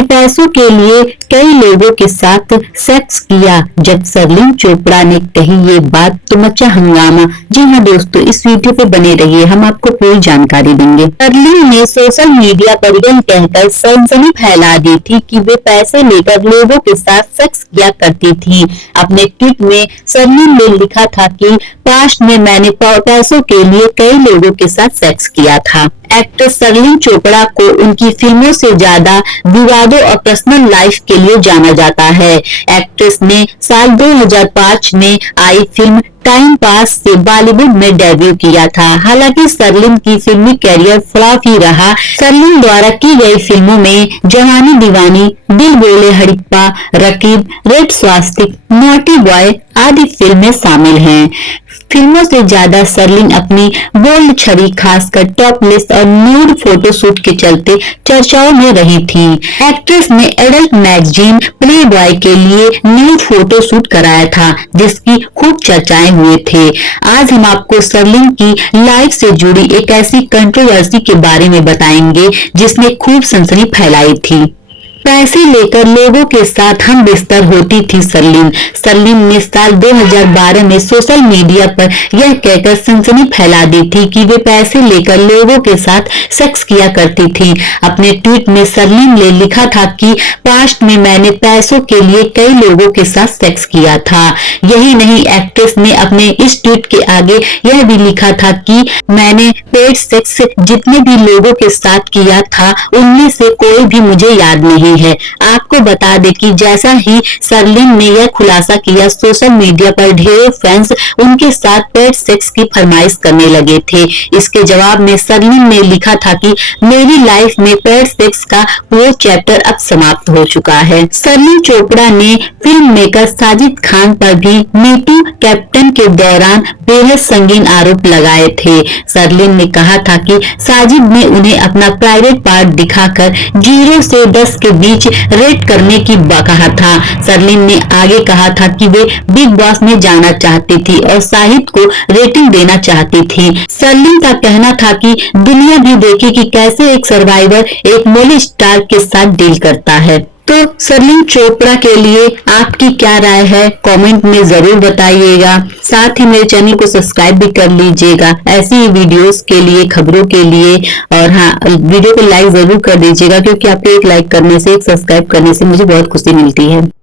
अपने पैसों के लिए कई लोगों के साथ सेक्स किया। जब सरलीन चोपड़ा ने कही ये बात तो मचा हंगामा। जी हाँ दोस्तों, इस वीडियो पे बने रहिए, हम आपको पूरी जानकारी देंगे। सरलीन ने सोशल मीडिया पर यह कहकर सनसनी फैला दी थी कि वे पैसे लेकर लोगों के साथ सेक्स किया करती थी। अपने ट्वीट में सरलीन ने लिखा था कि पास्ट में मैंने पैसों के लिए कई लोगों के साथ सेक्स किया था। एक्ट्रेस सरलीन चोपड़ा को उनकी फिल्मों से ज्यादा विवादों और पर्सनल लाइफ के लिए जाना जाता है। एक्ट्रेस ने साल 2005 में आई फिल्म टाइम पास से बॉलीवुड में डेब्यू किया था। हालांकि सरलीन की फिल्मी कैरियर फ्लॉप ही रहा। सरलीन द्वारा की गई फिल्मों में जवानी दीवानी, दिल बोले हड़प्पा, रकीब, रेड स्वास्तिक, नॉटी बॉय आदि फिल्में शामिल हैं। फिल्मों से ज्यादा सरलीन अपनी बोल्ड छवि, खासकर टॉपलेस और न्यूड फोटोशूट के चलते चर्चाओं में रही थी। एक्ट्रेस ने एडल्ट मैगजीन प्लेबॉय के लिए न्यूड फोटोशूट कराया था, जिसकी खूब चर्चाएं हुए थे। आज हम आपको सरलीन की लाइफ से जुड़ी एक ऐसी कंट्रोवर्सी के बारे में बताएंगे जिसने खूब सनसनी फैलाई थी। पैसे लेकर लोगों के साथ हम बिस्तर होती थी सरलीन। सरलीन ने साल 2012 में सोशल मीडिया पर यह कहकर सनसनी फैला दी थी कि वे पैसे लेकर लोगों के साथ सेक्स किया करती थी। अपने ट्वीट में सरलीन ने लिखा था कि पास्ट में मैंने पैसों के लिए कई लोगों के साथ सेक्स किया था। यही नहीं, एक्ट्रेस ने अपने इस ट्वीट के आगे यह भी लिखा था कि मैंने पेड सेक्स जितने भी लोगों के साथ किया था उनमें से कोई भी मुझे याद नहीं है। आपको बता दें कि जैसा ही सरलीन ने यह खुलासा किया, सोशल मीडिया पर ढेरों फैंस उनके साथ पेड सेक्स की फरमाइश करने लगे थे। इसके जवाब में सरलीन ने लिखा था कि मेरी लाइफ में पेड सेक्स का वो चैप्टर अब समाप्त हो चुका है। सरलीन चोपड़ा ने फिल्म मेकर साजिद खान पर भी मीटू कैंपेन के दौरान बेहद संगीन आरोप लगाए थे। सरलीन ने कहा था कि साजिद ने उन्हें अपना प्राइवेट पार्ट दिखाकर 0 से 10 के बीच रेट करने की कहा था। सरलीन ने आगे कहा था कि वे बिग बॉस में जाना चाहती थी और साहिद को रेटिंग देना चाहती थी। सरलीन का कहना था कि दुनिया भी देखे कि कैसे एक सर्वाइवर एक मूवी स्टार के साथ डील करता है। तो सरलीन चोपड़ा के लिए आपकी क्या राय है, कमेंट में जरूर बताइएगा। साथ ही मेरे चैनल को सब्सक्राइब भी कर लीजिएगा ऐसी ही वीडियोस के लिए, खबरों के लिए। और हाँ, वीडियो को लाइक जरूर कर दीजिएगा, क्योंकि आपके एक लाइक करने से, एक सब्सक्राइब करने से मुझे बहुत खुशी मिलती है।